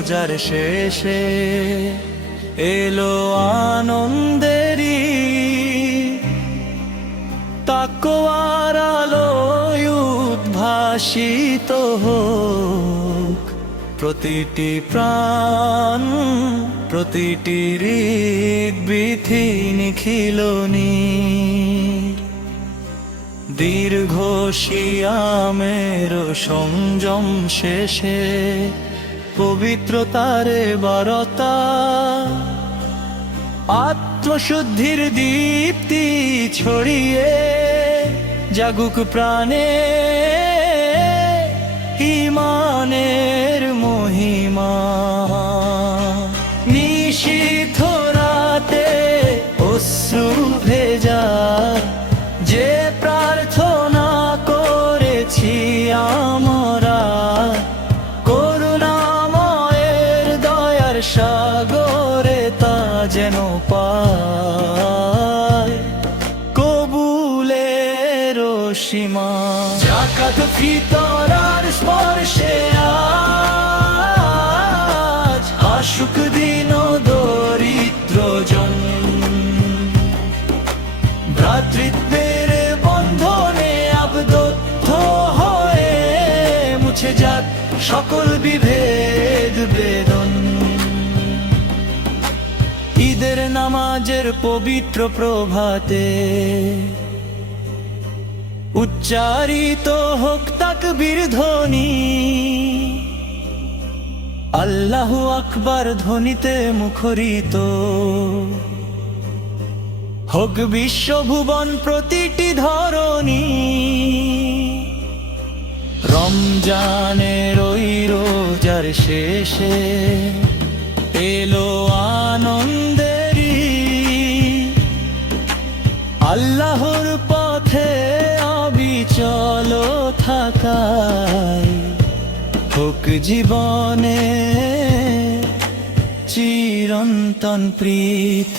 রোজার শেষে এলো আনন্দেরই তাকওয়ার আলোয় উদ্ভাসিত হোক প্রতিটি প্রাণ, প্রতিটি হৃদবীথি নিখিল নীর। দীর্ঘ সিয়ামের সংযম শেষে পবিত্রতার বারতা, আত্মশুদ্ধির দীপ্তি ছড়িয়ে জাগুক প্রাণে ঈমানের মহিমা। নিশীথ রাতে অশ্রু ভেজা যে প্রার্থনা করেছি আমরা, করুণাময়ের দয়ার সাগরে তা যেন পায় কবুলের সীমা। যাকাত ফিতর আর স্পর্শে আজ আসুক দিন দরিদ্র জন, ভ্রাতৃত্বের বন্ধনে আবদ্ধ হয়ে মুছে যাক সকল বিভেদ বেদন। ঈদের নামাজের পবিত্র প্রভাতে উচ্চারিত হোক তাকবীর ধ্বনি, আল্লাহু আকবার ধ্বনিতে মুখরিত হোক বিশ্বভুবন প্রতিটি ধরনী। রমজানের ওই রোজার শেষে এলো আনন্দেরই আল্লাহর পথে অবিচল থাকায় হোক জীবনে চিরন্তন প্রীত।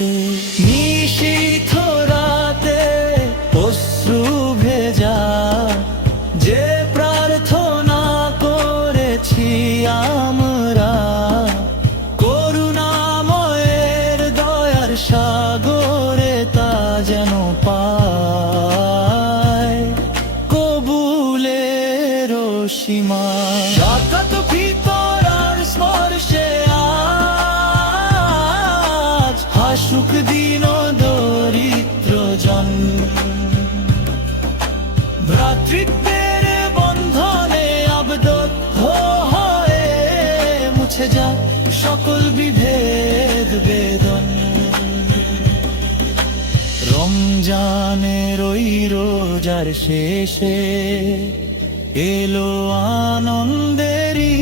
নিশীথ রাতে অশ্রু ভেজা যে প্রার্থনা করেছি আমরা, করুণাময়ের দয়ার সাগরে তা যেন পায় কবুলের সীমা। যাকাত ফিতর আর স্পর্শে আজ হাসুক দিন দরিদ্র জন, ভ্রাতৃত্বের বন্ধনে আবদ্ধ হয়ে মুছে যাক সকল বিভেদ বেদন। রমজানের ওই রোজার শেষে এলো আনন্দেরই